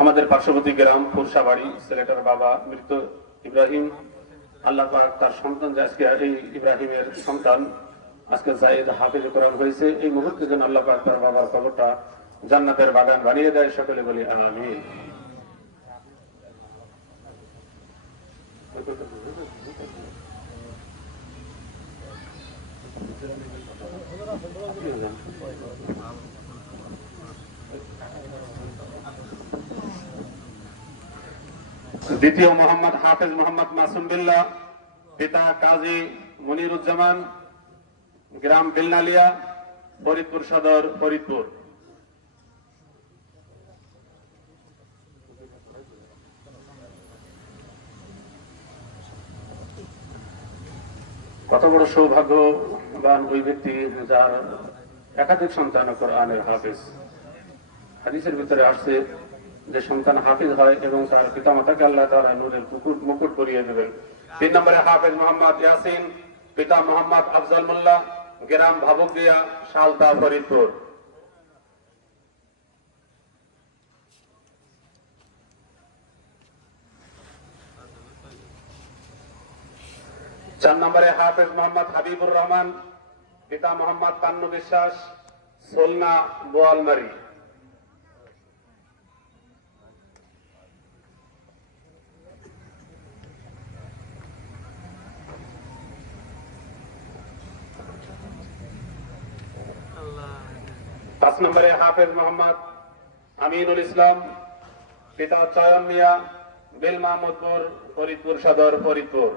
আমাদের পার্শ্ববর্তী গ্রাম ফুরসাবাড়ি, ছেলেটার বাবা মৃত ইব্রাহিম, আল্লাহ পাক তার সন্তান যে আজকে এই ইব্রাহিমের সন্তান আজকে জায়েদ হাফেজ কোরআন হয়েছে, এই মুহূর্তে যেন আল্লাহ পাক তার বাবার কবরটা জান্নাতের বাগান বানিয়ে দেয়। সকলে বলি আমিন। দ্বিতীয় মোহাম্মদ হাফেজ মোহাম্মদ মাসুম বিল্লাহ, পিতা কাজী মনিরুজ্জামান, গ্রাম বেলনালিয়া, ফরিদপুর সদর, ফরিদপুর। কত বড় সৌভাগ্যবান ওই ব্যক্তি যার একাধিক সন্তান কোরআনের হাফেজ। হাদিসের ভিতরে আসছে যে সন্তান হাফিজ হয় এবং তার পিতামাতাকে আল্লাহ তাআলা নূরের মুকুট পরিয়ে দেবেন। 3 নম্বরে হাফেজ মোহাম্মদ ইয়াসিন, পিতা মোহাম্মদ আফজাল মোল্লা, গ্রাম ভাবুকদিয়া, শালতা, ফরিদপুর। 4 নম্বরে হাফেজ মোহাম্মদ হাবিবুর রহমান, পিতা মোহাম্মদ তান্নু বিশ্বাস, সোলনা, বোয়ালমারি। 5 নম্বরে হাফেজ মোহাম্মদ আমিনুল ইসলাম, পিতা চয়ন মিয়া, বেল মাহমুদপুর, ফরিদপুর সদর, ফরিদপুর।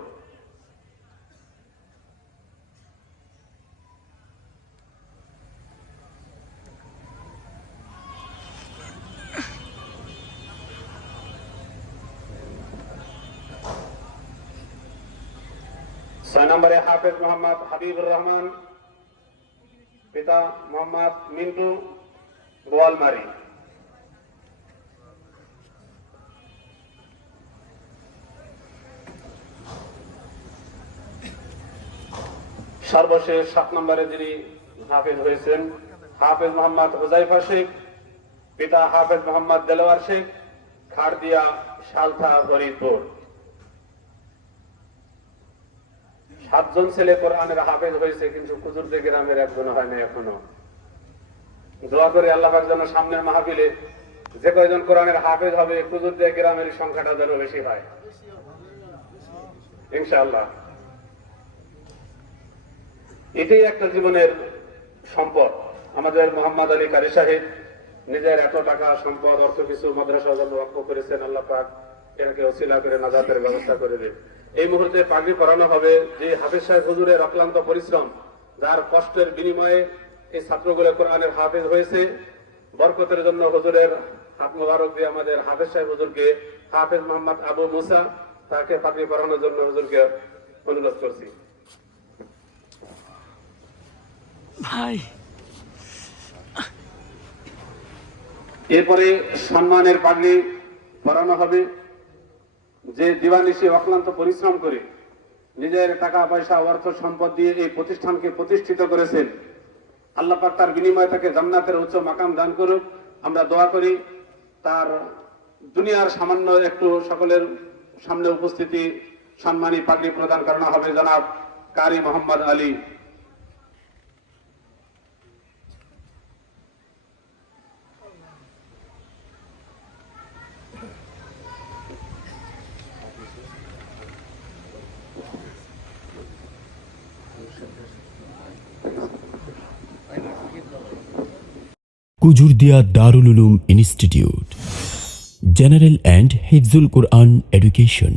6 নম্বরে হাফেজ মোহাম্মদ হাবিবুর রহমান, পিতা মোহাম্মদ মিন্টু, বোয়ালমারি। সর্বশেষ 7 নম্বরে যিনি হাফেজ হয়েছেন হাফেজ মোহাম্মদ হুজাইফা শেখ, পিতা হাফেজ মোহাম্মদ দেলোয়ার শেখ, খারদিয়া, শালথা, ফরিদপুর। 7 জন ছেলে কোরআনের হাফেজ হয়েছে, কিন্তু কুজুরদে গ্রামের একজন হয়নি এখনো। দোয়া করে আল্লাহ পাক যেন সামনের মাহফিলে যে কয়জন কোরআনের হাফেজ হবে কুজুরদে গ্রামের সংখ্যাটা যেন বেশি হয় ইনশাআল্লাহ। এটাই একটা জীবনের সম্পদ। আমাদের মোহাম্মদ আলী কারি সাহেব নিজের এত টাকা সম্পদ অর্থ কিছু মাদ্রাসার জন্য ওয়াকফ করেছেন। আল্লাহ পাক এটাকে ওসিলা করে নাজাতের ব্যবস্থা করে দেন। এই মুহূর্তে পাগড়ি পরানো হবে যে হাফেজ সাহেব হুজুরের অক্লান্ত পরিশ্রম, যার কষ্টের বিনিময়ে এই ছাত্রগুলো কোরআনের হাফেজ হয়েছে। বরকতের জন্য হুজুরের হাত মোবারক দিয়ে আমাদের হাফেজ সাহেব হুজুরকে, হাফেজ মোহাম্মদ আবু মুসা, তাকে পাগড়ি পরানোর জন্য হুজুরকে অনুরোধ করছি। ভাই এরপরে সম্মানের পাগড়ি পরানো হবে যে দিবানিশি অক্লান্ত পরিশ্রম করে নিজের টাকা পয়সা অর্থ সম্পদ দিয়ে এই প্রতিষ্ঠানকে প্রতিষ্ঠিত করেছেন। আল্লাহ পাক তার বিনিময়ে তাকে জান্নাতের উচ্চ মাকাম দান করুক। আমরা দোয়া করি তার দুনিয়ার সামান্য একটু সকলের সামনে উপস্থিতি সম্মানী পাগড়ি প্রদান করানো হবে জনাব কারি Mohammad Ali. Kujurdia Darul Uloom institute, general and Hifzul Quran education.